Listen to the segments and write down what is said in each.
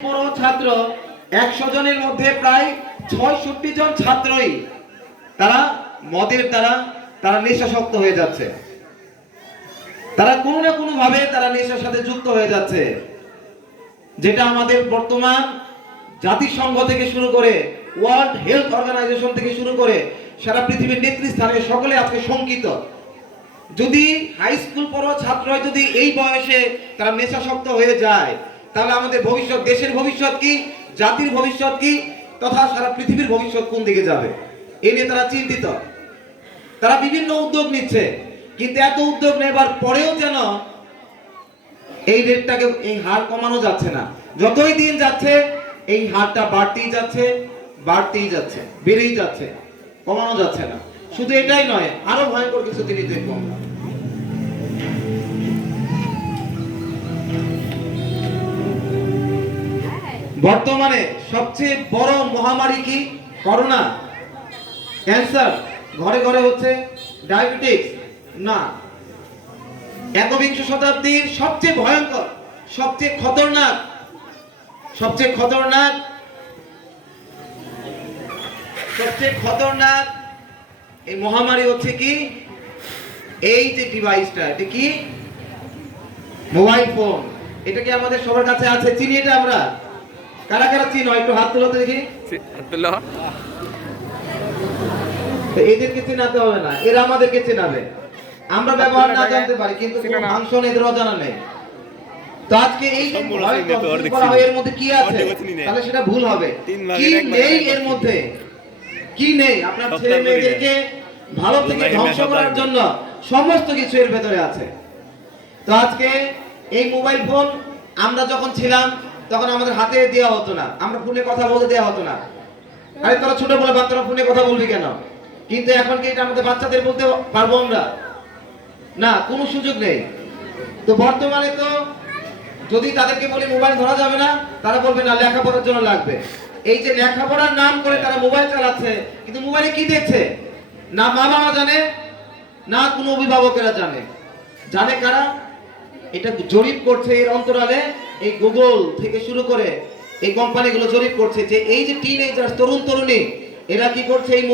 ছাত্র 100 জনের মধ্যে প্রায় 66 জন ছাত্রই তারা মদের দ্বারা তারা নেশাসক্ত হয়ে যাচ্ছে। তারা কোনো না কোনো ভাবে তারা নেশার সাথে যুক্ত হয়ে যাচ্ছে, যেটা আমাদের বর্তমান জাতিসংঘ থেকে শুরু করে ওয়ার্ল্ড হেলথ অর্গানাইজেশন থেকে শুরু করে সারা পৃথিবীর নেতৃস্থানে সকলে আজকে শঙ্কিত। যদি হাই স্কুল পড়ুয়া ছাত্ররা যদি এই বয়সে তারা নেশাসক্ত হয়ে যায়, তাহলে আমাদের ভবিষ্যৎ, দেশের ভবিষ্যৎ কি, জাতির ভবিষ্যৎ কি, তথা সারা পৃথিবীর ভবিষ্যৎ কোন দিকে যাবে, এ নিয়ে তারা চিন্তিত। তারা বিভিন্ন উদ্যোগ নিচ্ছে, কিন্তু এত উদ্যোগ নেবার পরেও যেন এই রেটটাকে, এই হার কমানো যাচ্ছে না। যতই দিন যাচ্ছে এই হারটা বাড়তেই যাচ্ছে, বাড়তেই যাচ্ছে, বেড়েই যাচ্ছে, কমানো যাচ্ছে না। শুধু এটাই নয়, আরো ভয়ঙ্কর কিছু জিনিস দেখবো আমরা। বর্তমানে সবচেয়ে বড় মহামারী কি? করোনা, ক্যান্সার, ঘরে ঘরে হচ্ছে ডায়াবেটিস। না, একবিংশ শতাব্দীর সবচেয়ে ভয়ঙ্কর, সবচেয়ে খতরনাক, সবচেয়ে খতরনাক, সবচেয়ে খতরনাক এই মহামারী হচ্ছে কি? এই যে ডিভাইসটা, এটা কি? Mobile phone. এটা কি আমাদের সবার কাছে আছে? চিনি এটা আমরা? কারা কারা চিনো? একটু হাত তুলো তো দেখি। এদেরকে চেনাতে হবে না, এরা আমাদেরকে চেনাবে। আমরা ব্যবহার না জানতে পারি, কিন্তু ফাংশন এদের অজানা নেই। তো আজকে এই এর মধ্যে কি আছে, তাহলে সেটা ভুল হবে। কি নেই এর মধ্যে? কি নেই? আপনার ছেলে মেয়েদেরকে ভালো থেকে ধ্বংস করার জন্য সমস্ত কিছু এর ভেতরে আছে। তো আজকে এই মোবাইল ফোন আমরা যখন ছিলাম তখন আমাদের হাতে দেওয়া হতো না, আমরা ফোনে কথা বলতে দেওয়া হতো না। আরে তোরা ছোট বলে বাচ্চারা ফোনে কথা বলবি কেন? কিন্তু এখন কি এটা আমাদের বাচ্চাদের বলতে পারবো আমরা? না, কোনো সুযোগ নেই। তো বর্তমানে তো যদি তাদেরকে বলি মোবাইল ধরা যাবে না, তারা বলবে না, লেখাপড়ার জন্য লাগবে। এই যে লেখাপড়ার নাম করে তারা মোবাইল চালাচ্ছে, কিন্তু মোবাইলে কি দেখছে? না মা বাবা জানে, না কোনো অভিভাবকেরা জানে। জানে কারা? এটা জরিপ করছে এর অন্তরালে এই গুগল থেকে শুরু করে এই কোম্পানিগুলো জরিপ করছে যে এই যে টিনেজার, তরুণ তরুণী, এরা কি করছে? এই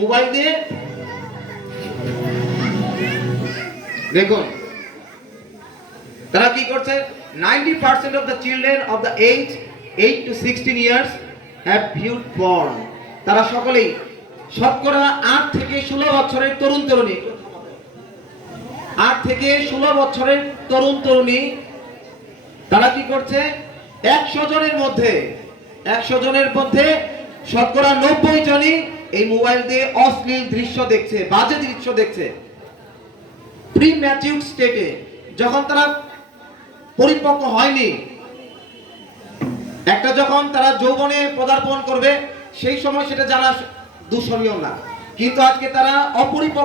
মোবাইল দিয়ে দেখুন তারা কি করছে। 90% of the children of the age 8 to 16 years have viewed porn. তারা সকলেই, শতকরা 8 থেকে 16 বছরের তরুণ তরুণী, 8 থেকে 16 বছরের তরুণ তরুণী, তারা কি করছে? 100 জনের মধ্যে শতকরা 90 জনই এই মোবাইল দিয়ে অশ্লীল দৃশ্য দেখছে, বাজে দৃশ্য দেখছে। প্রি ম্যাচিউরড স্টেটে, যখন তারা পরিপক্ক হয়নি, একটা যখন তারা যৌবনে পদার্পণ করবে, সেই সময় সেটা জানা দূষণীয় না, কিন্তু আজকে তারা অপরিপক্ক